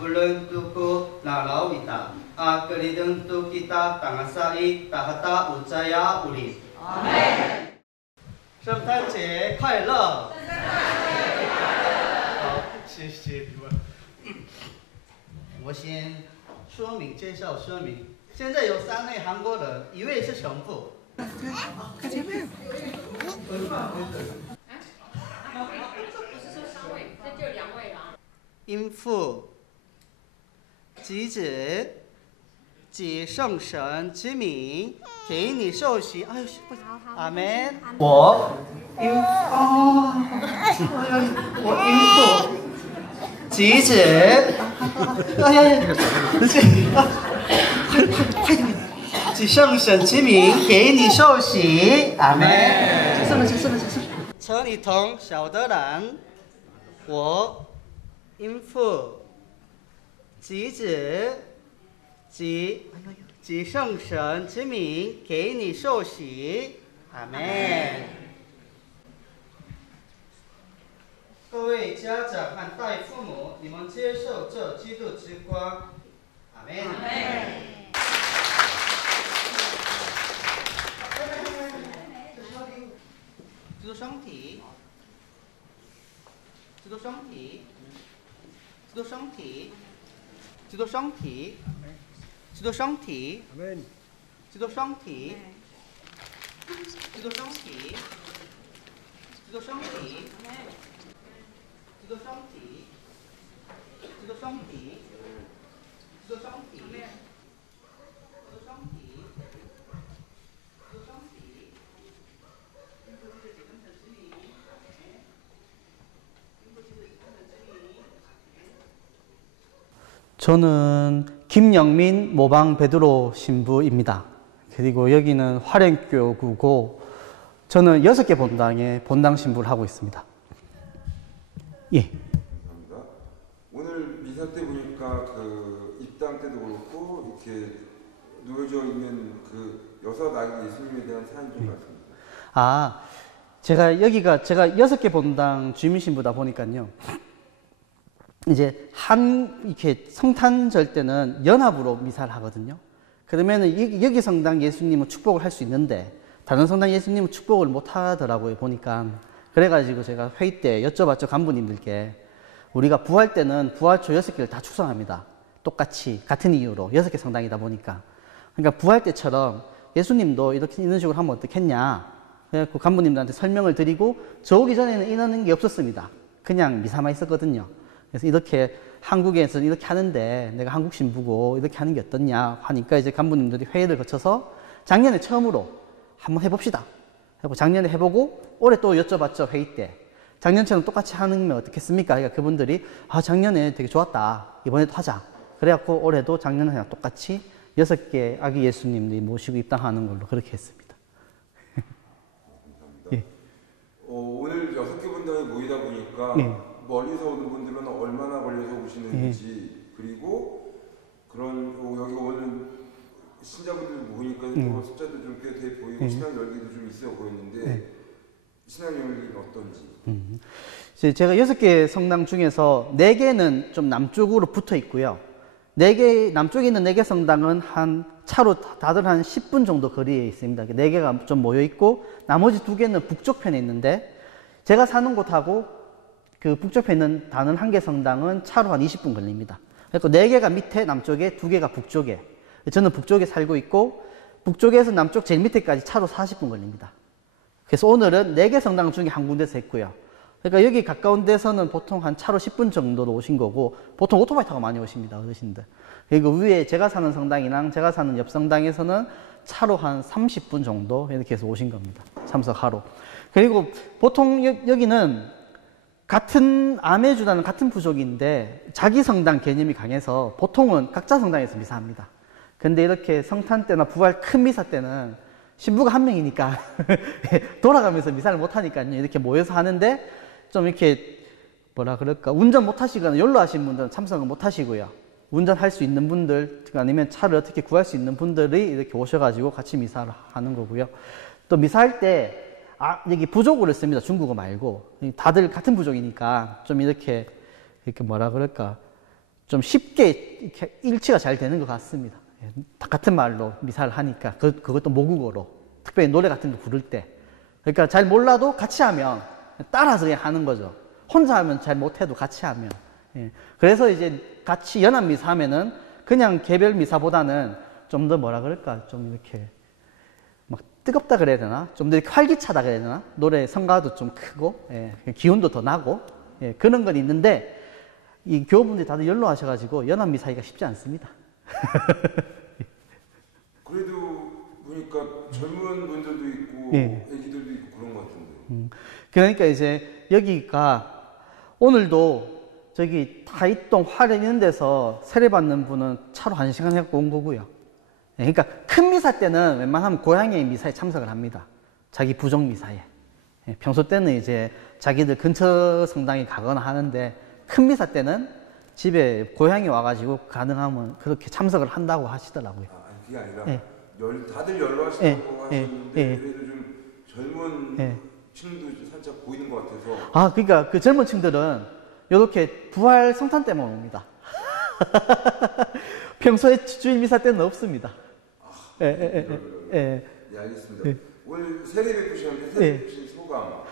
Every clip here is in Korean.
belum tuku nalawita. Akhirnya tu kita tangan sai tahta ucaya uli. Amen. 圣诞节快乐！好，谢谢你们。我先介绍说明。现在有3位韩国人，一位是神父。看前面。不是说3位，这就2位了。因父、及子、及圣神之名，给你受洗。哎呦，不行，阿门。我因父、及子，哎呀，不是啊，快点！及圣神之名，给你受洗。阿门。结束了。车里同小德兰，我因父、及子、及圣神之名，给你受洗。阿门。各位家长和代父母，你们接受这基督之光。阿门。基督身体，基督身体，基督身体，基督身体，基督身体，基督身体，基督身体，基督身体，基督身体，基督身体，基督身体。저는 김영민 모방 베드로 신부입니다. 그리고 여기는 화령교구고 저는 6개 본당에 본당 신부를 하고 있습니다. 예. 감사합니다. 오늘 미사 때 보니까 그 입당 때도 그렇고 이렇게 놓여져 있는 그 여섯 아기 예수님에 대한 사연 좀 말씀해주세요. 제가 6개 본당 주민 신부다 보니까요. 이제 이렇게 성탄절 때는 연합으로 미사를 하거든요. 그러면은 여기 성당 예수님은 축복을 할 수 있는데 다른 성당 예수님은 축복을 못 하더라고요, 보니까. 그래가지고 제가 회의 때 여쭤봤죠, 간부님들께. 우리가 부활 때는 부활초 6개를 다 축성합니다. 똑같이, 같은 이유로. 6개 성당이다 보니까. 그러니까 부활 때처럼 예수님도 이런 식으로 하면 어떻겠냐. 그래갖고 간부님들한테 설명을 드리고, 저 오기 전에는 이러는 게 없었습니다. 그냥 미사만 있었거든요. 그래서 이렇게 한국에서는 이렇게 하는데 내가 한국 신부고 이렇게 하는 게 어떻냐 하니까 이제 간부님들이 회의를 거쳐서 작년에 처음으로 한번 해봅시다. 하고 작년에 해보고 올해 또 여쭤봤죠, 회의 때. 작년처럼 똑같이 하는 게 어떻겠습니까? 그러니까 그분들이 작년에 되게 좋았다. 이번에도 하자. 그래갖고 올해도 작년에 그냥 똑같이 6개 아기 예수님들이 모시고 입당하는 걸로 그렇게 했습니다. 감사합니다. 예. 오늘 6개 본당이 모이다 보니까 예. 멀리서 오는 분들은 얼마나 걸려서 오시는지 그리고 여기 오는 신자분들 모이니까 숫자도 좀 꽤 돼 보이고 신앙 열기도 좀 있어 보이는데 신앙 열기는 어떤지? 제가 6개 성당 중에서 4개는 좀 남쪽으로 붙어 있고요. 남쪽에 있는 4개 성당은 차로 다들 한 10분 정도 거리에 있습니다. 4개가 좀 모여 있고 나머지 2개는 북쪽 편에 있는데 제가 사는 곳하고 그 북쪽에 있는 다른 1개 성당은 차로 한 20분 걸립니다. 그래서 4개가 밑에 남쪽에 2개가 북쪽에. 저는 북쪽에 살고 있고 북쪽에서 남쪽 제일 밑에까지 차로 40분 걸립니다. 그래서 오늘은 4개 성당 중에 한 군데서 했고요. 그러니까 여기 가까운 데서는 보통 한 차로 10분 정도로 오신 거고 보통 오토바이 타고 많이 오십니다, 어르신들. 그리고 위에 제가 사는 성당이랑 제가 사는 옆 성당에서는 차로 한 30분 정도 이렇게 해서 오신 겁니다, 참석하러. 그리고 보통 여기는 같은 아메주다는 같은 부족인데 자기 성당 개념이 강해서 보통은 각자 성당에서 미사합니다. 근데 이렇게 성탄 때나 부활 큰 미사 때는 신부가 한 명이니까 돌아가면서 미사를 못 하니까요. 이렇게 모여서 하는데 좀 이렇게 뭐라 그럴까, 운전 못 하시거나 연로 하신 분들은 참석을 못 하시고요. 운전할 수 있는 분들 아니면 차를 어떻게 구할 수 있는 분들이 이렇게 오셔가지고 같이 미사를 하는 거고요. 또 미사할 때 여기 부족어를 씁니다. 중국어 말고. 다들 같은 부족이니까 좀 이렇게 뭐라 그럴까, 좀 쉽게 이렇게 일치가 잘 되는 것 같습니다. 예, 다 같은 말로 미사를 하니까 그것도 모국어로 특별히 노래 같은 거 부를 때 그러니까 잘 몰라도 같이 하면 따라서 그냥 하는 거죠. 혼자 하면 잘 못해도 같이 하면 예, 그래서 이제 같이 연합 미사 하면은 그냥 개별 미사보다는 좀 더 뭐라 그럴까 좀 이렇게 막 뜨겁다 그래야 되나 좀 더 활기차다 그래야 되나 노래 성가도 좀 크고 예, 기운도 더 나고 예, 그런 건 있는데 이 교우분들이 다들 연로하셔가지고 연합 미사하기가 쉽지 않습니다. 그래도 보니까 젊은 분들도 있고 예. 애기들도 있고 그런 것 같은데. 그러니까 이제 여기가 오늘도 저기 타이동 화련 있는 데서 세례받는 분은 차로 1시간 해갖고 온 거고요. 예, 그러니까 큰 미사 때는 웬만하면 고향의 미사에 참석을 합니다. 자기 부족 미사에. 예, 평소 때는 이제 자기들 근처 성당에 가거나 하는데 큰 미사 때는 집에 고향에 와가지고 가능하면 그렇게 참석을 한다고 하시더라고요. 아, 아니, 그게 아니라 예. 다들 연로하시다고 예, 하셨는데 예, 예. 그래도 좀 젊은 예. 층도 살짝 보이는 것 같아서. 아, 그러니까 그 젊은 층들은 이렇게 부활 성탄 때만 옵니다. 평소에 주일 미사 때는 없습니다. 예, 예, 예. 예, 알겠습니다. 예. 오늘 세례 베푸셨는데 세례 베푸신 소감.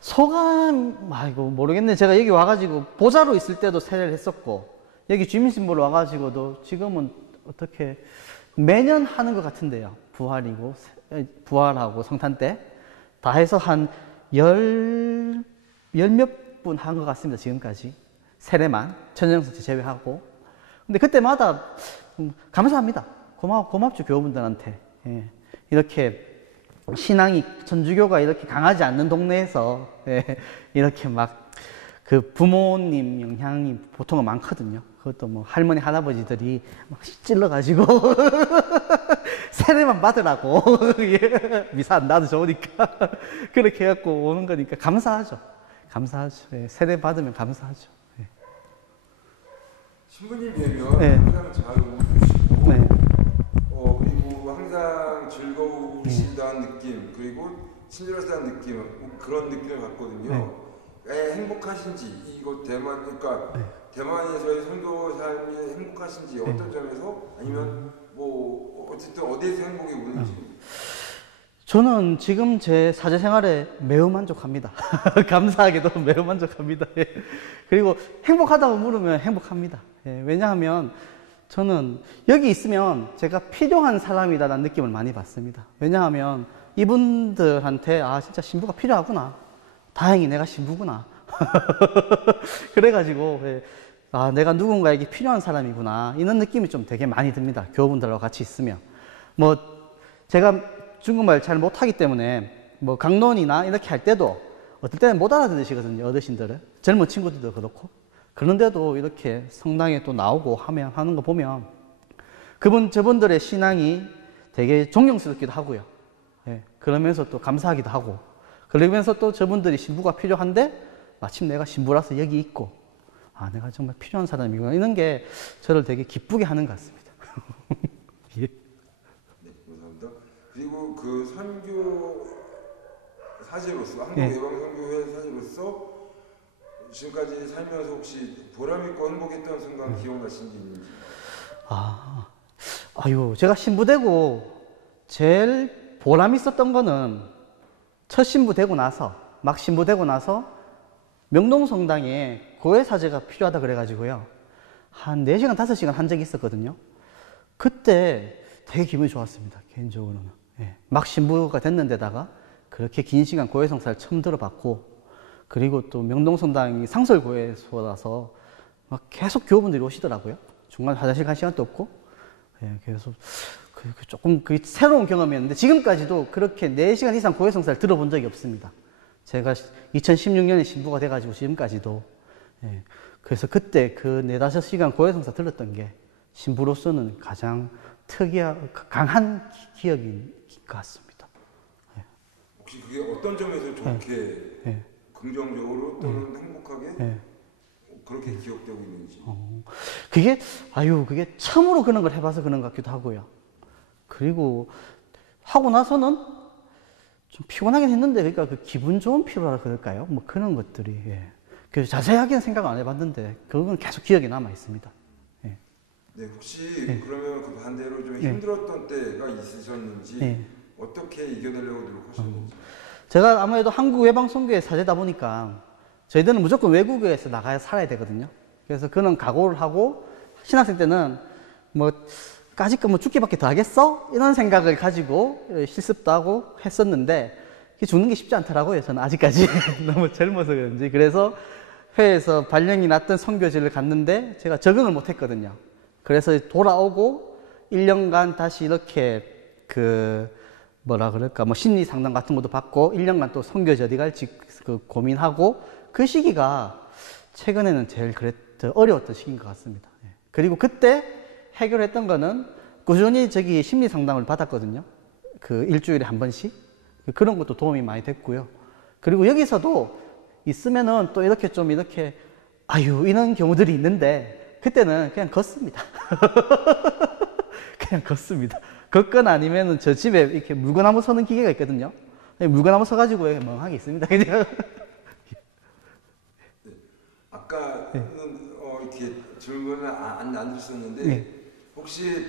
소감, 아이고, 모르겠네. 제가 여기 와가지고, 보자로 있을 때도 세례를 했었고, 여기 주민신부로 와가지고도 지금은 어떻게, 매년 하는 것 같은데요. 부활하고 성탄 때. 다 해서 한 열 몇 분 한 것 같습니다. 지금까지. 세례만. 천연성체 제외하고. 근데 그때마다 감사합니다. 고맙죠. 교우분들한테. 예. 이렇게 신앙이 천주교가 이렇게 강하지 않는 동네에서 예, 이렇게 막 그 부모님 영향이 보통은 많거든요. 그것도 뭐 할머니 할아버지들이 막 찔러가지고 세례만 받으라고 예, 미사 안 나도 좋으니까 그렇게 해갖고 오는 거니까 감사하죠. 예, 세례 받으면 감사하죠. 예. 신부님 뵈면 네. 항상 잘 웃으시고 네. 그리고 항상 즐거우시다는 느낌 그리고 친절하다는 느낌 그런 느낌을 받거든요. 행복하신지 이거 대만 그러니까 대만에서의 선교 삶이 행복하신지 어떤 점에서 아니면 뭐 어쨌든 어디에서 행복이 오는지. 저는 지금 제 사제 생활에 매우 만족합니다. 감사하게도 매우 만족합니다. 예. 그리고 행복하다고 물으면 행복합니다. 예. 왜냐하면 저는 여기 있으면 제가 필요한 사람이다라는 느낌을 많이 받습니다. 왜냐하면 이분들한테 아 진짜 신부가 필요하구나. 다행히 내가 신부구나. 그래가지고 예. 아 내가 누군가에게 필요한 사람이구나. 이런 느낌이 좀 되게 많이 듭니다. 교우분들하고 같이 있으면. 뭐 제가 중국말 잘 못하기 때문에 뭐 강론이나 이렇게 할 때도 어떨 때는 못 알아들으시거든요. 어르신들은. 젊은 친구들도 그렇고. 그런데도 이렇게 성당에 또 나오고 하는 거 보면 저분들의 신앙이 되게 존경스럽기도 하고요. 예, 그러면서 또 감사하기도 하고 그러면서 또 저분들이 신부가 필요한데 마침 내가 신부라서 여기 있고 아 내가 정말 필요한 사람이구나 이런 게 저를 되게 기쁘게 하는 것 같습니다. 예. 네, 감사합니다. 그리고 그 선교 사제로서 한국 네. 예방 선교회 사제로서 지금까지 살면서 혹시 보람있고 행복했던 순간 기억나신 게 있는지? 아유, 제가 신부되고 제일 보람 있었던 거는 첫 신부되고 나서, 막 신부되고 나서 명동성당에 고해사제가 필요하다 그래가지고요. 한 4시간, 5시간 한 적이 있었거든요. 그때 되게 기분이 좋았습니다, 개인적으로는. 예. 막 신부가 됐는데다가 그렇게 긴 시간 고해성사를 처음 들어봤고, 그리고 또 명동성당이 상설고해소라서 막 계속 교우분들이 오시더라고요. 중간에 화장실 갈 시간도 없고. 예, 그래서 조금 새로운 경험이었는데 지금까지도 그렇게 4시간 이상 고해성사를 들어본 적이 없습니다. 제가 2016년에 신부가 돼가지고 지금까지도. 예, 그래서 그때 그 4-5시간 고해성사 들었던 게 신부로서는 가장 강한 기억인 것 같습니다. 예. 혹시 그게 어떤 점에서 좋게 예. 긍정적으로 또는 행복하게 예. 그렇게 기억되고 있는지. 그게 처음으로 그런 걸 해봐서 그런 것 같기도 하고요. 그리고 하고 나서는 좀 피곤하긴 했는데, 그러니까 그 기분 좋은 피로라 그럴까요? 뭐 그런 것들이. 예. 그래서 자세하게는 생각 안 해봤는데, 그건 계속 기억에 남아 있습니다. 네, 혹시 그러면 그 반대로 좀 힘들었던 때가 있으셨는지 어떻게 이겨내려고 노력하셨는지. 제가 아무래도 한국 외방선교회 사제다 보니까 저희들은 무조건 외국에서 나가야 살아야 되거든요. 그래서 그는 각오를 하고 신학생 때는 뭐 까짓거 뭐 죽기밖에 더 하겠어? 이런 생각을 가지고 실습도 하고 했었는데 죽는 게 쉽지 않더라고요. 저는 아직까지 너무 젊어서 그런지. 그래서 회에서 발령이 났던 선교지를 갔는데 제가 적응을 못 했거든요. 그래서 돌아오고 1년간 다시 이렇게 뭐라 그럴까, 뭐 심리 상담 같은 것도 받고 1년간 또 선교지 어디 갈지 고민하고 그 시기가 최근에는 제일 어려웠던 시기인 것 같습니다. 그리고 그때 해결했던 거는 꾸준히 저기 심리 상담을 받았거든요. 일주일에 한 번씩. 그런 것도 도움이 많이 됐고요. 그리고 여기서도 있으면은 또 이렇게 이런 경우들이 있는데 그때는 그냥 걷습니다. 그냥 걷습니다. 걷거나 아니면은 저 집에 이렇게 물구나무 서는 기계가 있거든요. 물구나무 서가지고 멍하게 있습니다. 그냥. 아까는 이렇게 질문을 안 주셨는데 혹시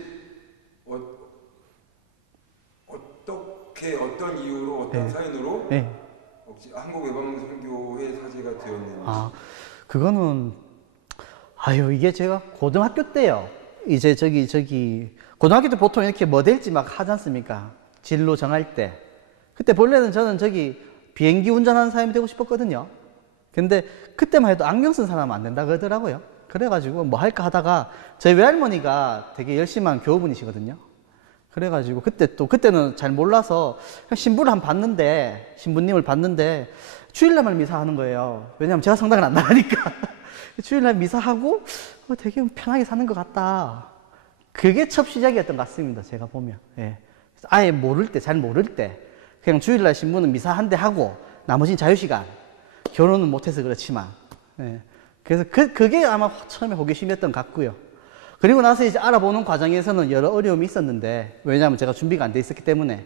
어떤 이유로 어떤 사연으로 혹시 한국 외방선교회 사제가 되었는지. 그거는 이게 제가 고등학교 때요. 이제 고등학교 때 보통 이렇게 뭐 될지 막 하지 않습니까? 진로 정할 때. 그때 본래는 저는 비행기 운전하는 사람이 되고 싶었거든요. 근데 그때만 해도 안경 쓴 사람은 안 된다 그러더라고요. 그래가지고 뭐 할까 하다가 저희 외할머니가 되게 열심한 교우분이시거든요. 그래가지고 그때는 잘 몰라서 신부를 신부님을 봤는데 주일날만 미사하는 거예요. 왜냐면 제가 성당을 안 나가니까. 주일날 미사하고 되게 편하게 사는 것 같다. 그게 첫 시작이었던 것 같습니다. 제가 보면. 아예 잘 모를 때 그냥 주일날 신부는 미사 한 대 하고 나머지는 자유시간. 결혼은 못해서 그렇지만. 그래서 그게 아마 처음에 호기심이었던 것 같고요. 그리고 나서 이제 알아보는 과정에서는 여러 어려움이 있었는데, 왜냐하면 제가 준비가 안 돼 있었기 때문에.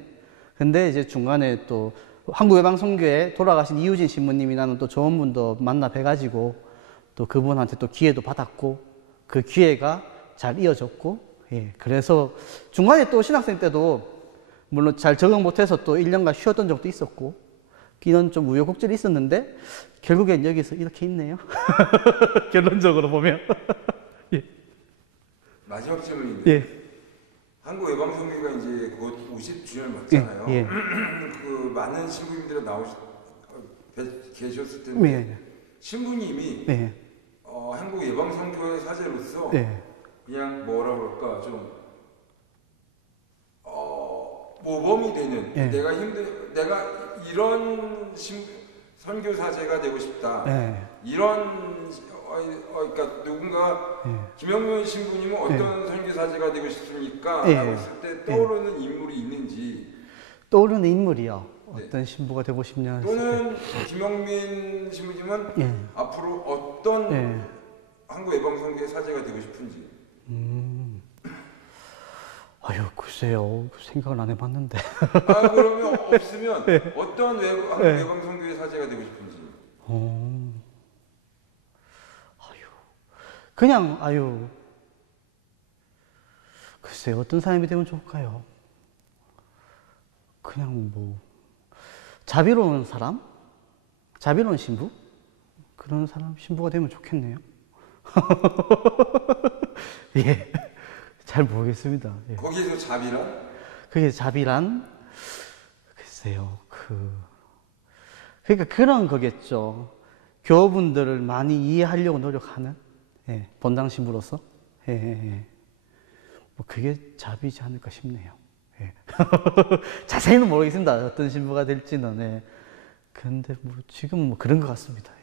근데 이제 중간에 또 한국외방선교회 돌아가신 이유진 신부님이라는 또 좋은 분도 만나 뵈가지고 또 그분한테 또 기회도 받았고, 그 기회가 잘 이어졌고, 그래서 중간에 또 신학생 때도 물론 잘 적응 못해서 또 1년간 쉬었던 적도 있었고, 이런 좀 우여곡절이 있었는데, 결국엔 여기서 이렇게 있네요. 결론적으로 보면. 마지막 질문인데 한국 외방선교회가 이제 곧 50주년 맞잖아요. 많은 신부님들이 계셨을 텐데 신부님이 한국 외방선교회 사제로서 그냥 뭐라 그럴까 좀 모범이 되는 내가 이런 선교 사제가 되고 싶다. 이런 그러니까 누군가 김영면 신부님은 어떤 선교사제가 되고 싶습니까? 라고 했을 때 떠오르는 인물이 있는지. 떠오르는 인물이요? 어떤 신부가 되고 싶냐 또는 김영민 신부님은 앞으로 어떤 한국 외방선교의 사제가 되고 싶은지. 글쎄요. 생각을 안 해봤는데. 그러면 없으면 어떤 한국 외방선교의 사제가 되고 싶은지. 글쎄요, 어떤 사람이 되면 좋을까요? 그냥 자비로운 사람? 자비로운 신부? 그런 사람, 신부가 되면 좋겠네요. 잘 모르겠습니다. 거기에서 자비란? 그게 자비란? 글쎄요, 그러니까 그런 거겠죠. 교우분들을 많이 이해하려고 노력하는 본당 신부로서 그게 자비지 않을까 싶네요. 자세히는 모르겠습니다. 어떤 신부가 될지는. 근데 지금은 그런 것 같습니다.